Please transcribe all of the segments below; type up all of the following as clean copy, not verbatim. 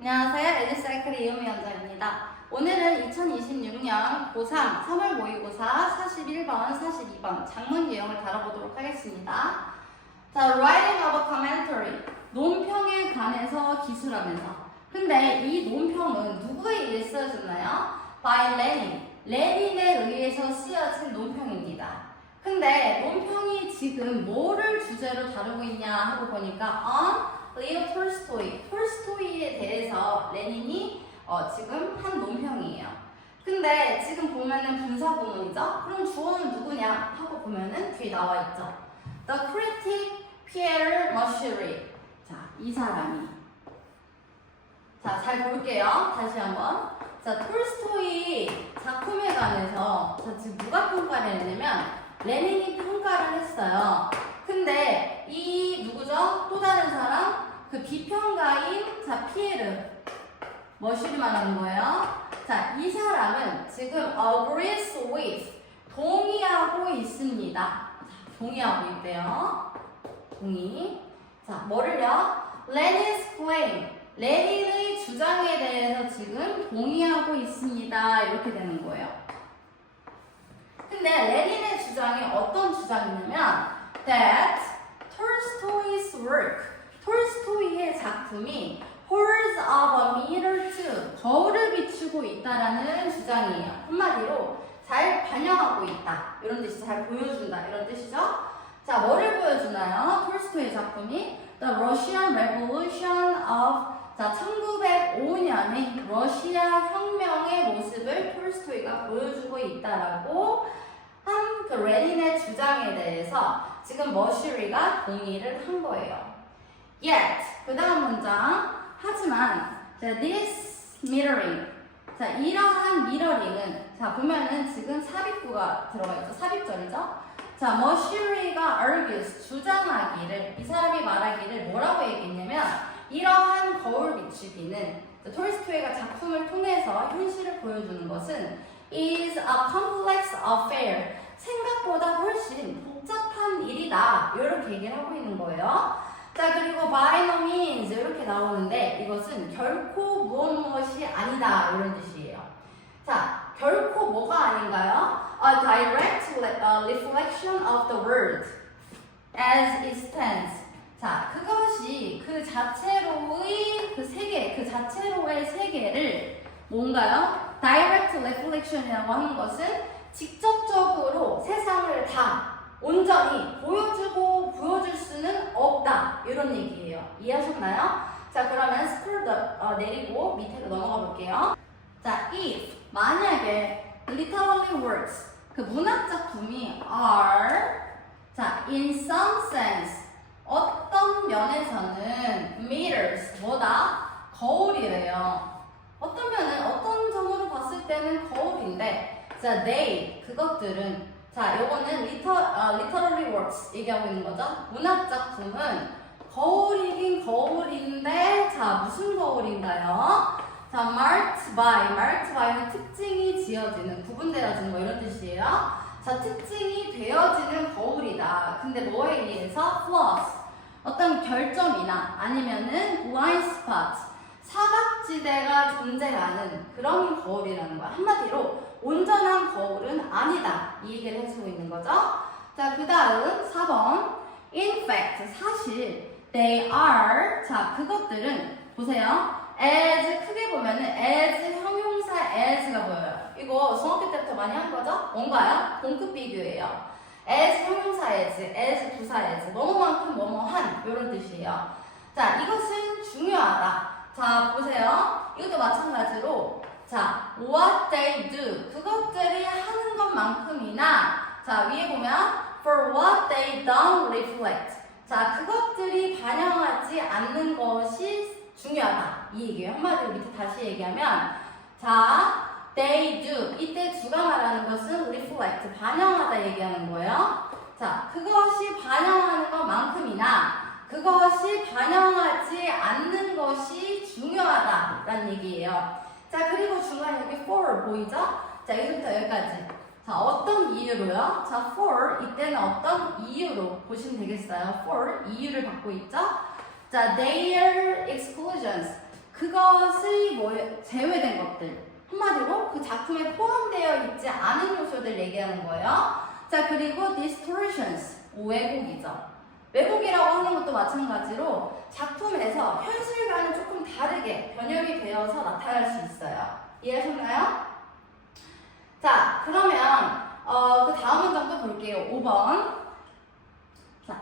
안녕하세요. 에듀사이클의 이은미 원장입니다. 오늘은 2026년 고3 3월 모의고사 41번, 42번 작문 유형을 다뤄보도록 하겠습니다. 자, writing of a commentary. 논평에 관해서 기술하면서. 근데 이 논평은 누구에 의해 쓰여졌나요? By Lenin. 레닌에 의해서 쓰여진 논평입니다. 근데 논평이 지금 뭐를 주제로 다루고 있냐 하고 보니까 on 리오 톨스토이에 대해서 레닌이 지금 한 논평이에요. 근데 지금 보면은 분사구문이죠? 그럼 주어는 누구냐 하고 보면은 뒤에 나와 있죠. The critic Pierre Moschery. 자, 이 사람이. 자, 잘 볼게요. 다시 한번. 자, 톨스토이 작품에 관해서 지금 누가 평가를 했냐면 레닌이 평가를 했어요. 근데 이 누구죠? 또 다른 사람? 그 비평가인 피에르 머시리 말하는 거예요. 자, 이 사람은 지금 agrees with 동의하고 있습니다. 자, 동의하고 있대요. 동의. 자, 뭐를요? Lenin's claim. 레닌의 주장에 대해서 지금 동의하고 있습니다. 이렇게 되는 거예요. 근데 레닌의 주장이 어떤 주장이냐면 that Tolstoy's work 톨스토이의 작품이 holds up a mirror to 거울을 비추고 있다라는 주장이에요. 한마디로 잘 반영하고 있다. 이런 뜻이 잘 보여준다. 이런 뜻이죠. 자, 뭐를 보여주나요? 톨스토이의 작품이 The Russian Revolution of 1905년의 러시아 혁명의 모습을 톨스토이가 보여주고 있다라고 한 그 레닌의 주장에 대해서 지금 머시리가 동의를 한 거예요. Yet, 그 다음 문장. 하지만, this mirroring. 자, 이러한 미러링은, 자, 보면은 지금 삽입구가 들어가 있죠. 삽입절이죠. 자, 머시리가 argues, 주장하기를, 이 사람이 말하기를 뭐라고 얘기했냐면, 이러한 거울 비추기는, 톨스토이가 작품을 통해서 현실을 보여주는 것은 is a complex affair. 생각보다 훨씬 복잡한 일이다. 이렇게 얘기를 하고 있는 거예요. 자, 그리고 by no means 이렇게 나오는데 이것은 결코 무엇이 아니다 이런 뜻이에요. 자, 결코 뭐가 아닌가요? A direct reflection of the world as it stands. 자, 그것이 그 자체로의 그 세계, 그 자체로의 세계를 뭔가요? direct reflection이라고 하는 것은 직접적으로 세상을 다 온전히 보여줄 수는 없다. 이런 얘기예요. 이해하셨나요? 자, 그러면 스크롤 내리고 밑으로 넘어가 볼게요. 자, if 만약에 literary works 그 문학 작품이 are 자, in some sense 어떤 면에서는 mirrors 뭐다? 거울이래요. 어떤 면은 어떤 점으로 봤을 때는 거울인데 자, they 그것들은 자, 요거는 literary works 얘기하고 있는 거죠. 문학 작품은 거울이긴 거울인데 자, 무슨 거울인가요? 자, marked by는 특징이 지어지는, 구분되어지는 뭐 이런 뜻이에요. 자, 특징이 되어지는 거울이다. 근데 뭐에 의해서? flaws. 어떤 결점이나 아니면은 blind spot. 사각지대가 존재하는 그런 거울이라는 거야. 한마디로 온전한 거울은 아니다. 이 얘기를 해주고 있는 거죠. 자, 그 다음 4번. In fact, 사실 they are 자, 그것들은 보세요. as 크게 보면은 as 형용사 as가 보여요. 이거 중학교 때부터 많이 한 거죠? 뭔가요? 동급 비교예요. as 형용사 as 부사 as 뭐뭐만큼 뭐뭐한 이런 뜻이에요. 자, 이것은 중요하다. 자, 보세요. 이것도 마찬가지로 자, what they do 그것들이 하는 것만큼이나 자, 위에 보면 for what they don't reflect 자, 그것들이 반영하지 않는 것이 중요하다. 이 얘기예요. 한마디로 밑에 다시 얘기하면 자, they do 이때 주가 말하는 것은 reflect 반영하다 얘기하는 거예요. 자, 그것이 반영하는 것만큼이나 그것이 반영하지 않는 것이 중요하다라는 얘기예요. 자, 그리고 중간에 여기 for 보이죠? 자, 여기부터 여기까지. 자, 어떤 이유로요? 자, for 이때는 어떤 이유로 보시면 되겠어요. for 이유를 받고 있죠? 자, their exclusions 그것이 제외된 것들. 한마디로 그 작품에 포함되어 있지 않은 요소들 얘기하는 거예요. 자, 그리고 distortions, 왜곡이죠. 왜곡이라고 하는 것도 마찬가지로 작품에서 현실과는 조금 다르게 변형이 되어서 나타날 수 있어요. 이해하셨나요? 자, 그러면 그 다음 문장도 볼게요. 5번. 자,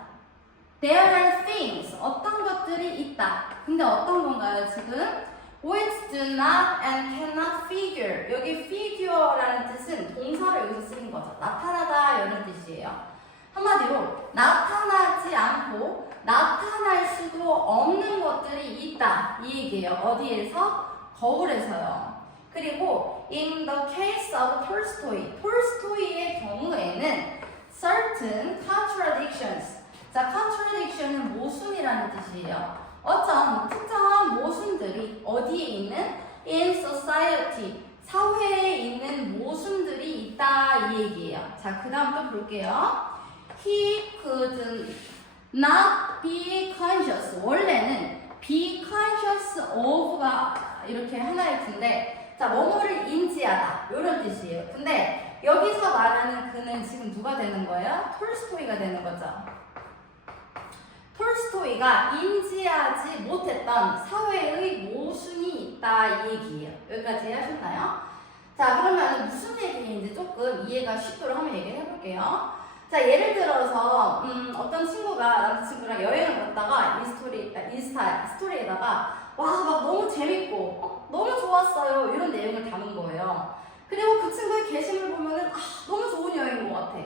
there are things, 어떤 것들이 있다. 근데 어떤 건가요, 지금? which do not and cannot figure. 여기 figure라는 뜻은 동사를 여기서 쓰는 거죠. 나타나다 이런 뜻이에요. 한마디로 나타나지 않고 나타날 수도 없는 것들이 있다. 이 얘기예요. 어디에서? 거울에서요. 그리고 in the case of Tolstoy, 톨스토이의 경우에는 certain contradictions. 자, contradiction은 모순이라는 뜻이에요. 어떤 특정한 모순들이 어디에 있는? in society, 사회에 있는 모순들이 있다 이 얘기예요. 자, 그 다음 또 볼게요. He could not be conscious. 원래는 be conscious of가 이렇게 하나의 구인데, 자, 뭐뭐를 인지하다 이런 뜻이에요. 근데 여기서 말하는 그는 지금 누가 되는 거예요? 톨스토이가 되는 거죠. 톨스토이가 인지하지 못했던 사회의 모순이 있다 이 얘기예요. 여기까지 하셨나요? 자, 그러면 무슨 얘기인지 조금 이해가 쉽도록 한번 얘기를 해볼게요. 자, 예를 들어서 어떤 친구가 남자친구랑 여행을 갔다가 인스타 스토리에다가 와, 막 너무 재밌고 너무 좋았어요 이런 내용을 담은 거예요. 그리고 그 친구의 게시물 보면은 너무 좋은 여행인 것 같아.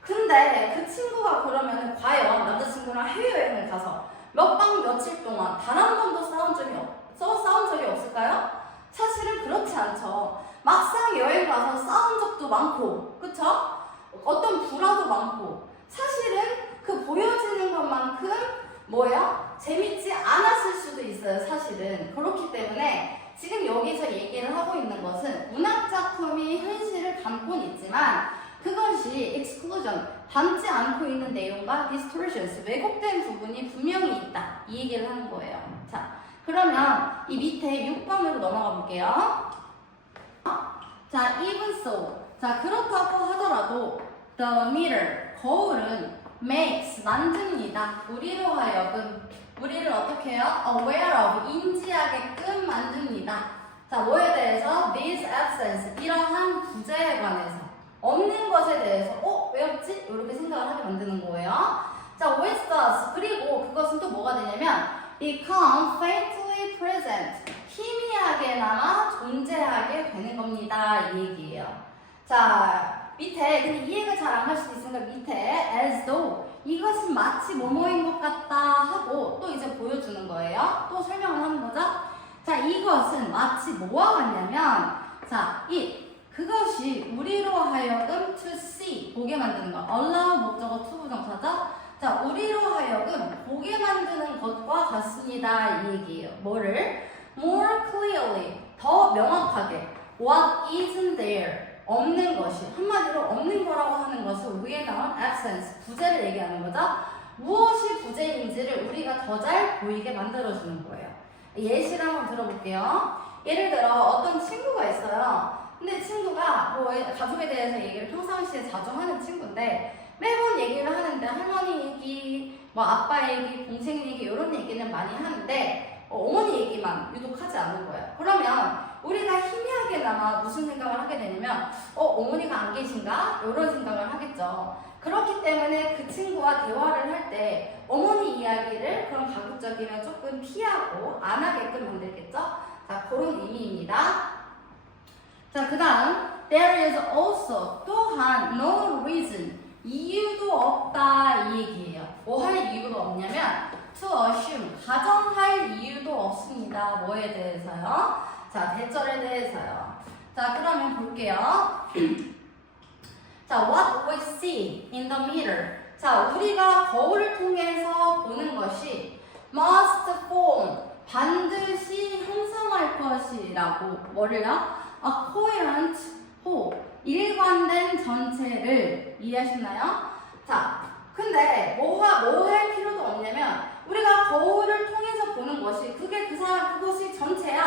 근데 그 친구가 그러면은 과연 남자친구랑 해외여행을 가서 몇 박 며칠 동안 단 한 번도 싸운 적이 없을까요? 사실은 그렇지 않죠. 막상 여행 가서 싸운 적도 많고, 그쵸? 어떤 불화도 많고, 사실은 그 보여지는 것만큼 뭐예요? 재밌지 않았을 수도 있어요, 사실은. 그렇기 때문에 지금 여기서 얘기를 하고 있는 것은 문학작품이 현실을 담고는 있지만 그것이 exclusion, 담지 않고 있는 내용과 distortions, 왜곡된 부분이 분명히 있다. 이 얘기를 하는 거예요. 자, 그러면 이 밑에 6번으로 넘어가 볼게요. 자, even so. 자, 그렇다고 하더라도 the mirror, 거울은 makes, 만듭니다. 우리로 하여금, 우리를 어떻게 해요? aware of, 인지하게끔 만듭니다. 자, 뭐에 대해서? this absence, 이러한 부재에 관해서. 없는 것에 대해서 왜 없지? 이렇게 생각을 하게 만드는 거예요. 자, which does, 그리고 그것은 또 뭐가 되냐면 become faintly present, 희미하게나마 존재하게 되는 겁니다. 이 얘기예요. 자, 밑에 근데 이해가 잘 안 갈 수도 있으니까 밑에 as though, 이것은 마치 뭐뭐인 것 같다 하고 또 이제 보여주는 거예요. 또 설명을 하는 거죠. 자, 이것은 마치 뭐와 같냐면 자, 그것이 우리로 하여금 to see, 보게 만드는 거. allow 목적어 to 부정사죠. 자, 우리로 하여금 보게 만드는 것과 같습니다. 이 얘기예요. 뭐를? more clearly, 더 명확하게. what isn't there, 없는 것이. 한마디로 없는 거라고 하는 것은 위에 나온 absence, 부재를 얘기하는 거죠. 무엇이 부재인지를 우리가 더 잘 보이게 만들어주는 거예요. 예시를 한번 들어볼게요. 예를 들어 어떤 친구가 있어요. 근데 친구가 뭐 가족에 대해서 얘기를 평상시에 자주 하는 친구인데 매번 얘기를 하는데 할머니 얘기, 뭐 아빠 얘기, 동생 얘기 이런 얘기는 많이 하는데 어머니 얘기만 유독 하지 않는 거예요. 그러면 우리가 희미하게나마 무슨 생각을 하게 되냐면 어머니가 안 계신가? 이런 생각을 하겠죠. 그렇기 때문에 그 친구와 대화를 할 때 어머니 이야기를 그런 가급적이면 조금 피하고 안 하게끔 만들겠죠. 자, 그런 의미입니다. 자, 그 다음 there is also, 또한 no reason, 이유도 없다 이 얘기예요. 뭐 할 이유가 없냐면 to assume, 가정할 이유도 없습니다. 뭐에 대해서요? 자, 대절에 대해서요. 자, 그러면 볼게요. 자, what we see in the mirror. 자, 우리가 거울을 통해서 보는 것이 must form, 반드시 형성할 것이라고. 뭐를요? A coherent whole, 일관된 전체를. 이해하셨나요? 자, 근데 뭐 할 필요도 없냐면 우리가 거울을 통해서 보는 것이 그게 그것이 전체야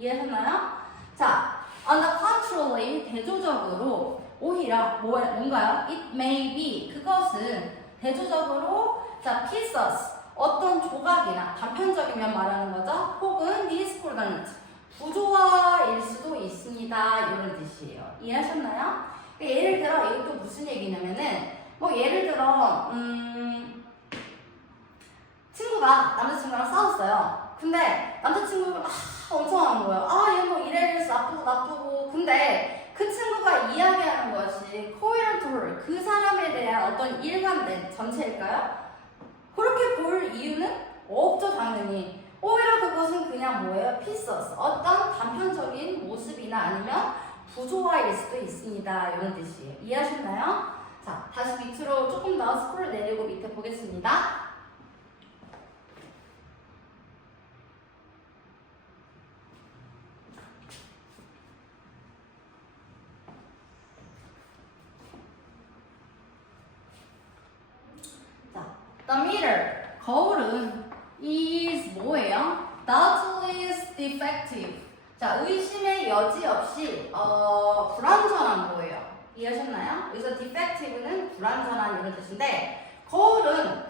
이해하셨나요? 자, on the contrary, 대조적으로 오히려 뭔가요? It may be, 그것은 대조적으로 자, pieces, 어떤 조각이나 단편적이면 말하는 거죠. 혹은 discordant, 부조화일 수도 있습니다. 이런 뜻이에요. 이해하셨나요? 예를 들어 이것도 무슨 얘기냐면은 뭐 예를 들어 친구가 남자친구랑 싸웠어요. 근데 남자친구가 엄청 하는 거예요. 얘 뭐 이래서 나쁘고 근데 그 친구가 이야기하는 것이 coherent whole, 그 사람에 대한 어떤 일관된 전체일까요? 그렇게 볼 이유는 없죠, 당연히. 오히려 그것은 그냥 뭐예요? pieces, 어떤 단편적인 모습이나 아니면 부조화일 수도 있습니다. 이런 뜻이에요. 이해하셨나요? 자, 다시 밑으로 조금 더 스크롤 내리고 밑에 보겠습니다. 자, the mirror, 거울은 is 뭐예요? doubtless defective. 자, 의심의 여지 없이 불완전한 거예요. 이해하셨나요? 여기서 defective는 불완전한 이런 뜻인데 거울은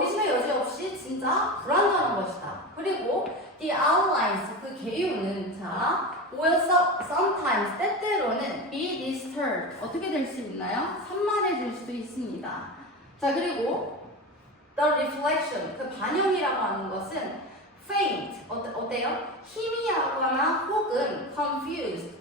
의심의 여지 없이 진짜 불완전한 것이다. 그리고 the outlines, 그 개요는 자 will sometimes, 때때로는 be disturbed, 어떻게 될 수 있나요? 산만해질 수도 있습니다. 자, 그리고 the reflection, 그 반영이라고 하는 것은 faint, 어때요? 희미하거나 혹은 confused,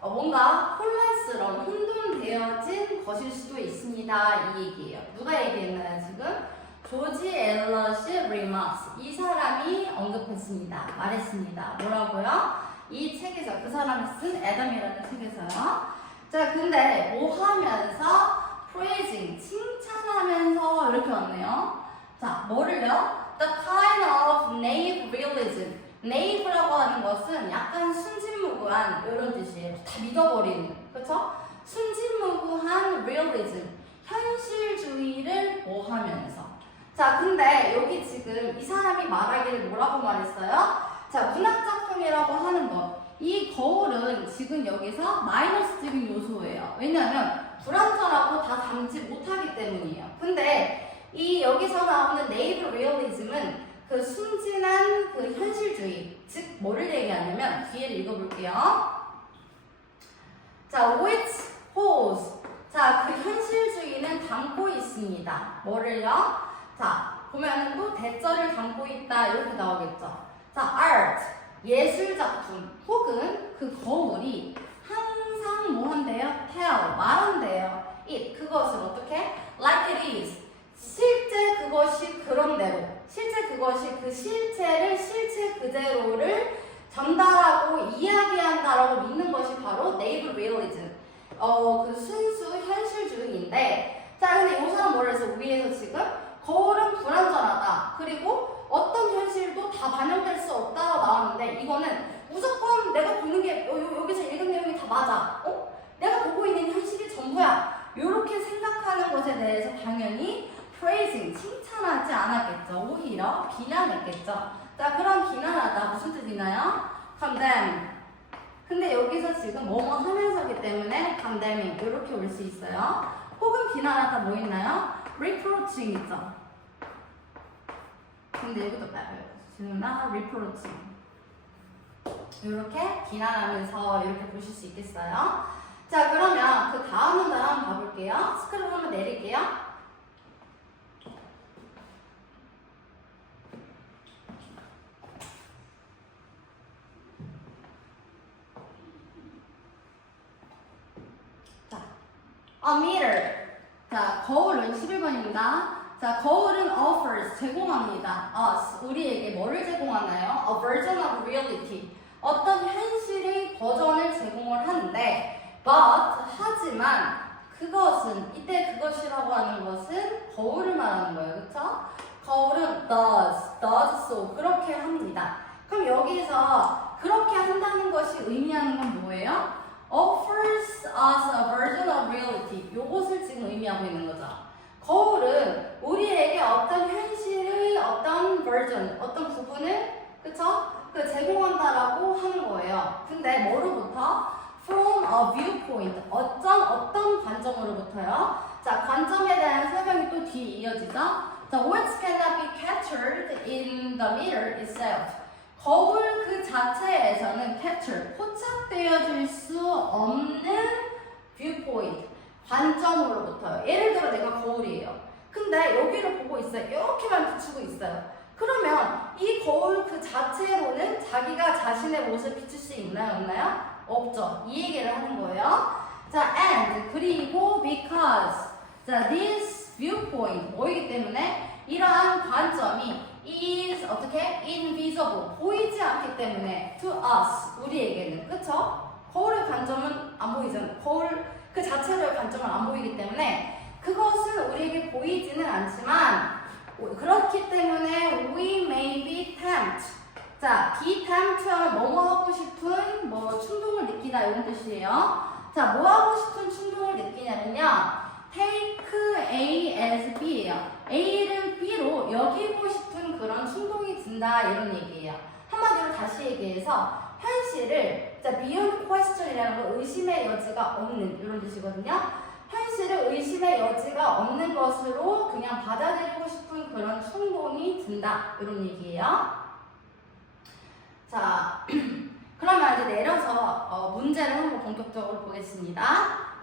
뭔가 혼란스러운, 혼돈되어진 것일 수도 있습니다. 이 얘기예요. 누가 얘기했나요, 지금? 조지 엘러시 remarks. 이 사람이 언급했습니다. 말했습니다. 뭐라고요? 이 책에서, 그 사람이 쓴 애덤이라는 책에서요. 자, 근데 뭐 하면서 praising, 칭찬하면서 이렇게 왔네요. 자, 뭐를요? The kind of naive realism. naive라고 하는 것은 약간 순진무구한 이런 뜻이에요. 다 믿어버리는, 그렇죠? 순진무구한 realism, 현실주의를 뭐 하면서. 자, 근데 여기 지금 이 사람이 말하기를 뭐라고 말했어요? 자, 문학작품이라고 하는 것. 이 거울은 지금 여기서 마이너스적인 요소예요. 왜냐하면 불완전하고 다 담지 못하기 때문이에요. 근데 이 여기서 나오는 네이버 리얼리즘은 그 순진한 그 현실주의, 즉 뭐를 얘기하냐면 뒤에를 읽어볼게요. 자, which holds, 자, 그 현실주의는 담고 있습니다. 뭐를요? 자, 보면은 또 대절을 담고 있다 이렇게 나오겠죠. 자, art, 예술작품 혹은 그 거울이 항상 뭐 한대요? tell, 말한대요. it, 그것을 어떻게? like it is, 실제 그것이 그런대로, 실제 그것이 그 실체를 실체 그대로를 전달하고 이야기한다라고 믿는 것이 바로 네이버 리얼리즘, 그 순수 현실주의인데, 자, 근데 이 사람 뭐라 해서 위에서 지금 거울은 불완전하다, 그리고 어떤 현실도 다 반영될 수 없다라고 나왔는데, 이거는 무조건 내가 보는 게 여기서 읽은 내용이 다 맞아, 내가 보고 있는 현실이 전부야, 이렇게 생각하는 것에 대해서 당연히 praising, 칭찬하지 않았겠죠. 오히려 비난했겠죠. 자, 그럼 비난하다 무슨 뜻이나요? condemn. 근데 여기서 지금 뭐뭐 하면서기 때문에 condemning 이렇게 올 수 있어요. 혹은 비난하다 뭐 있나요? reproaching 있죠. 근데 여기도 말해요. 지금 나 reproaching. 이렇게 비난하면서 이렇게 보실 수 있겠어요. 자, 그러면 그 다음 문단 한번 봐볼게요. 스크롤 한번 내릴게요. A mirror. 자, 거울은 11번입니다. 자, 거울은 offers, 제공합니다. us, 우리에게 뭐를 제공하나요? A version of reality. 어떤 현실의 버전을 제공을 하는데, but, 하지만, 그것은, 이때 그것이라고 하는 것은 거울을 말하는 거예요. 그쵸? 거울은 does so. 그렇게 합니다. 그럼 여기서 그렇게 한다는 것이 의미하는 건 뭐예요? offers us a version of reality. 요것을 지금 의미하고 있는 거죠. 거울은 우리에게 어떤 현실의 어떤 version, 어떤 부분을, 그쵸? 그 제공한다 관점하다라고 하는 거예요. 근데 뭐로부터? From a viewpoint. 어떤 관점으로부터요? 자, 관점에 대한 설명이 또 뒤에 이어지죠? 자, words cannot be captured in the mirror itself. 거울 그 자체에서는 capture, 포착되어질 수 없는 viewpoint, 관점으로부터요. 예를 들어 내가 거울이에요. 근데 여기를 보고 있어요. 이렇게만 비추고 있어요. 그러면 이 거울 그 자체로는 자기가 자신의 모습을 비출 수 있나요? 없나요? 없죠. 이 얘기를 하는 거예요. 자, and 그리고 because 자, this viewpoint 뭐이기 때문에 이러한 관점이 is 어떻게? invisible 보이지 않기 때문에 to us 우리에게는 그쵸? 거울의 관점은 안 보이잖아요. 거울 그 자체로의 관점은 안 보이기 때문에 그것은 우리에게 보이지는 않지만 그렇기 때문에 we may be tempted. 자, be tempted 하면 뭐뭐 하고 싶은 뭐 충동을 느끼다 이런 뜻이에요. 자, 뭐 하고 싶은 충동을 느끼냐면요. take A as B예요. A를 B로 여기고 싶은 그런 충동이 든다 이런 얘기예요. 한마디로 다시 얘기해서 현실을 자, beyond question이라는 건 의심의 여지가 없는 이런 뜻이거든요. 현실을 의심의 여지가 없는 것으로 그냥 받아들이고 싶은 그런 충동이 든다 이런 얘기예요. 자, 그러면 이제 내려서 문제를 한번 본격적으로 보겠습니다.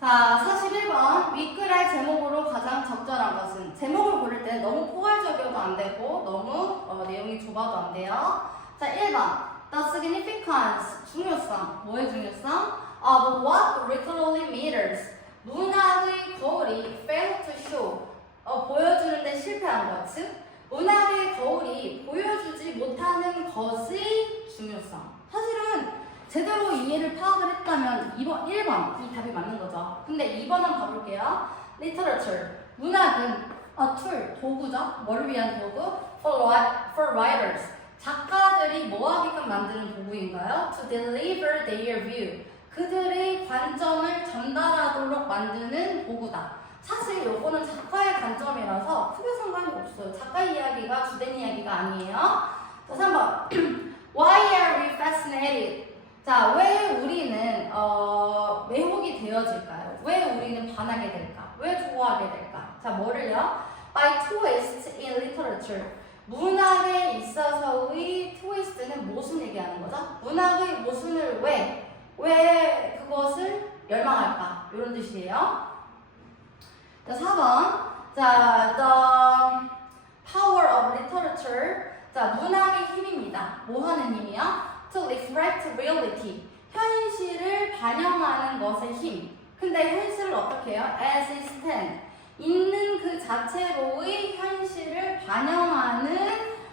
자, 41번 윗글의 제목으로 가장 적절한 것은 제목을 고를 때 너무 포괄적이어도 안 되고 너무 내용이 좁아도 안 돼요. 자, 1번 The significance 중요성 뭐의 중요성? Of what regularly matters 문학의 거울이 fail to show 보여주는데 실패한 것 즉 문학의 거울이 보여주지 못하는 것의 중요성 사실은 제대로 이해를 파악을 했다면 1번 이 답이 맞는 거죠. 근데 2번 한번 가볼게요. Literature 문학은 a tool 도구죠. 뭘 위한 도구? For writers 작가들이 뭐 하게끔 만드는 도구인가요? To deliver their view 그들의 관점을 전달하도록 만드는 도구다. 사실 요거는 작가의 관점이라서 크게 상관이 없어요. 작가 이야기가 주된 이야기가 아니에요. 자, 3번 Why are we fascinated? 자, 왜 우리는 매혹이 되어질까요? 왜 우리는 반하게 될까? 왜 좋아하게 될까? 자, 뭐를요? By twist in literature. 문학에 있어서의 트위스트는 무슨 얘기하는 거죠? 문학의 모순을 왜 그것을 열망할까? 이런 뜻이에요. 자, 4번. 자, the power of literature. 자, 문학의 힘입니다. 뭐 하는 힘이요? To reflect reality. 현실을 반영하는 것의 힘. 근데 현실을 어떻게 해요? As it stands. 있는 그 자체로의 현실을 반영하는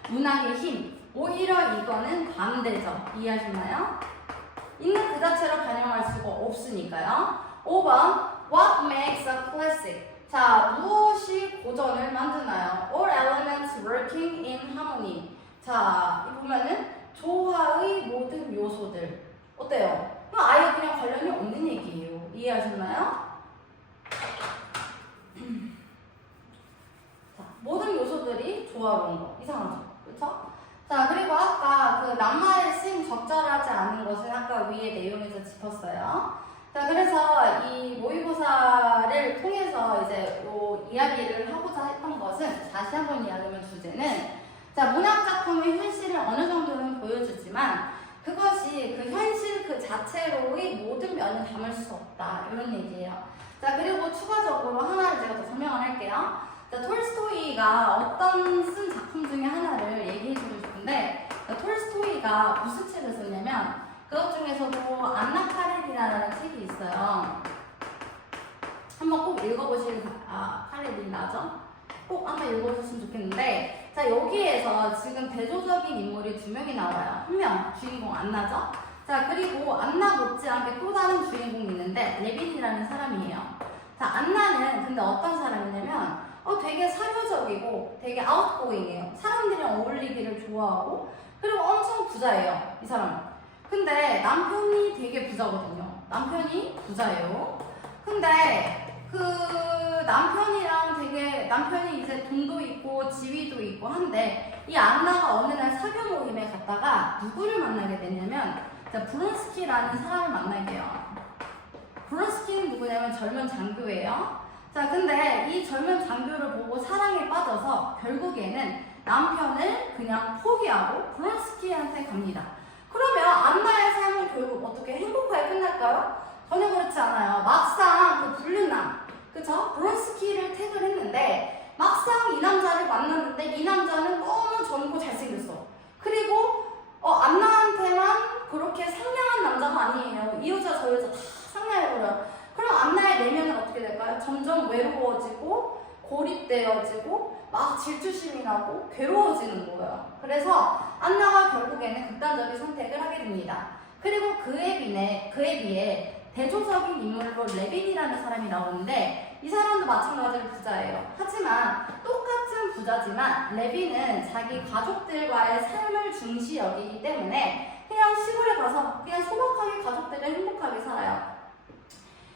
문학의 힘. 오히려 이거는 반대죠. 이해하시나요? 있는 그 자체로 반영할 수가 없으니까요. 5번. What makes a classic? 자, 무엇이 고전을 만드나요? All elements working in harmony. 자, 이 보면은 조화의 모든 요소들. 어때요? 아예 그냥 관련이 없는 얘기예요. 이해하셨나요? 자, 모든 요소들이 조화로운 거. 이상하죠? 그쵸? 자, 그리고 아까 그 낱말의 쓰임 적절하지 않은 것은 아까 위에 내용에서 짚었어요. 자, 그래서 이 모의고사를 통해서 이제 요 이야기를 하고자 했던 것은 다시 한번 이야기하면 주제는 자, 문학작품의 현실을 어느 정도는 보여주지만 그것이 그 현실 그 자체로의 모든 면을 담을 수 없다. 이런 얘기예요. 자, 그리고 추가적으로 하나를 제가 더 설명을 할게요. 자, 톨스토이가 어떤 쓴 작품 중에 하나를 얘기해주고 싶은데 자, 톨스토이가 무슨 책을 썼냐면 그것 중에서도 안나 카레니나라는 책이 있어요. 한번 꼭 읽어보실 카레니나죠? 꼭 한번 읽어보셨으면 좋겠는데 자, 여기에서 지금 대조적인 인물이 2명이 나와요. 한 명, 주인공 안나죠? 자, 그리고 안나 못지않게 또 다른 주인공이 있는데 레빈이라는 사람이에요. 자, 안나는 근데 어떤 사람이냐면 되게 사교적 적극적이고 되게 아웃고잉이에요. 사람들이랑 어울리기를 좋아하고 그리고 엄청 부자예요. 이 사람은. 근데 남편이 되게 부자거든요. 남편이 부자예요. 근데 그 남편이 이제 돈도 있고 지위도 있고 한데 이 안나가 어느 날 사교 모임에 갔다가 누구를 만나게 되냐면 브론스키라는 사람을 만나게 돼요. 브론스키는 누구냐면 젊은 장교예요. 자, 근데 이 젊은 장교를 보고 사랑에 빠져서 결국에는 남편을 그냥 포기하고 브론스키한테 갑니다. 그러면 안나의 삶은 결국 어떻게 행복하게 끝날까요? 전혀 그렇지 않아요. 막상 그 불륜남, 그쵸? 브론스키를 택을 했는데 막상 이 남자를 만났는데 이 남자는 너무 젊고 잘생겼어. 그리고 안나한테만 그렇게 상냥한 남자가 아니에요. 이 여자 저 여자 다 상냥해버려요. 그럼 안나의 내면은 어떻게 될까요? 점점 외로워지고 고립되어지고 막 질투심이 나고 괴로워지는 거예요. 그래서 안나가 결국에는 극단적인 선택을 하게 됩니다. 그리고 그에 비해 대조적인 인물로 레빈이라는 사람이 나오는데 이 사람도 마찬가지로 부자예요. 하지만 똑같은 부자지만 레빈은 자기 가족들과의 삶을 중시 여기기 때문에 그냥 시골에 가서 그냥 소박하게 가족들을 행복하게 살아요.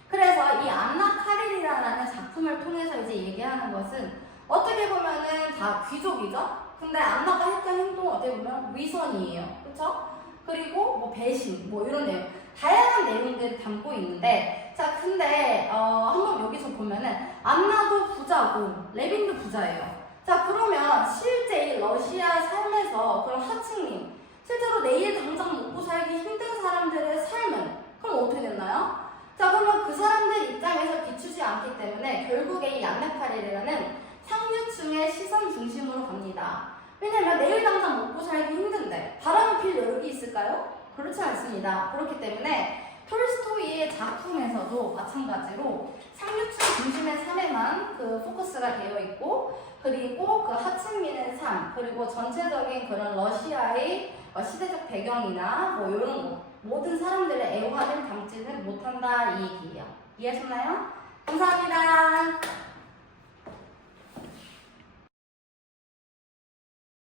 그래서 이 안나 카레리나라는 작품을 통해서 이제 얘기하는 것은 어떻게 보면은 다 귀족이죠? 근데 안나가 했던 행동은 어떻게 보면 위선이에요. 그쵸? 그리고 뭐 배신, 뭐 이런 내용. 다양한 내용들을 담고 있는데, 자, 근데, 한번 여기서 보면은, 안나도 부자고, 레빈도 부자예요. 자, 그러면 실제 이 러시아 삶에서 그런 하층민, 실제로 내일 당장 먹고 살기 힘든 사람들의 삶은, 그럼 어떻게 됐나요? 자, 그러면 그 사람들 입장에서 비추지 않기 때문에 결국에 이 안나카레리나는 상류층의 시선 중심으로 갑니다. 왜냐면 내일 당장 먹고 살기 힘든데 바람을 필 여력이 있을까요? 그렇지 않습니다. 그렇기 때문에 톨스토이의 작품에서도 마찬가지로 상류층 중심의 삶에만 그 포커스가 되어 있고 그리고 그 하층민의 삶 그리고 전체적인 그런 러시아의 시대적 배경이나 뭐 이런 거 모든 사람들의 애환을 담지는 못한다 이 얘기예요. 이해하셨나요? 감사합니다.